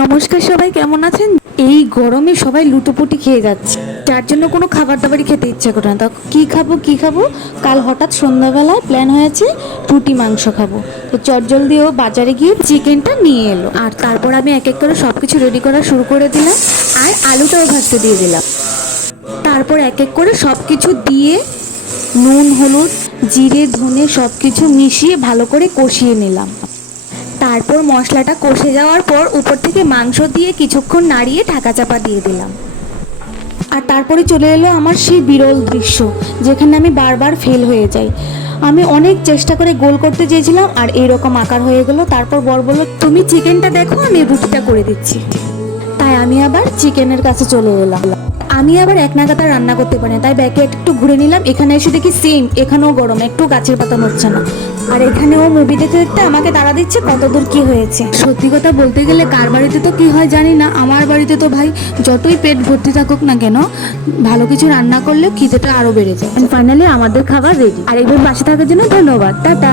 নমস্কার, সবাই কেমন আছেন? এই গরমে সবাই লুটোপুটি খেয়ে যাচ্ছে, যার জন্য কোনো খাবার দাবারই খেতে ইচ্ছা করে না। তো কি খাবো, কাল হঠাৎ সন্ধ্যাবেলায় প্ল্যান হয়েছে রুটি মাংস খাবো। তো চটজলদিও বাজারে গিয়ে চিকেনটা নিয়ে এলো, আর তারপর আমি এক এক করে সব কিছু রেডি করা শুরু করে দিলাম, আর আলুটাও ভাজতে দিয়ে দিলাম। তারপর এক এক করে সব কিছু দিয়ে নুন, হলুদ, জিরে, ধনে সব কিছু মিশিয়ে ভালো করে কষিয়ে নিলাম। তারপর মশলাটা কষে যাওয়ার পর উপর থেকে মাংস দিয়ে কিছুক্ষণ নাড়িয়ে ঢাকা চাপা দিয়ে দিলাম। আর তারপরে চলে এলো আমার সেই বিরল দৃশ্য, যেখানে আমি বারবার ফেল হয়ে যাই। আমি অনেক চেষ্টা করে গোল করতে চেয়েছিলাম, আর এইরকম আকার হয়ে গেল। তারপর বর বলল, তুমি চিকেনটা দেখো, আমি রুটিটা করে দিচ্ছি। তাই আমি আবার চিকেনের কাছে চলে এলাম। আমি আবার এক নাগাতা রান্না করতে পারি না, তাই ব্যাকে একটু ঘুরে নিলাম। এখানে এসে দেখি সেম, এখানেও গরম, একটু গাছের পাতা নড়ছে না। আর এখানেও মুভি দেখতে দেখতে আমাকে তাড়া দিচ্ছে কতদূর কি হয়েছে। সত্যি কথা বলতে গেলে কার বাড়িতে তো কি হয় জানি না, আমার বাড়িতে তো ভাই যতই পেট ভর্তি থাকুক না কেন, ভালো কিছু রান্না করলে খিদেটা আরো বেড়ে যায়। ফাইনালি আমাদের খাবার রেডি। আর এইভাবে পাশে থাকার জন্য ধন্যবাদ, টাটা।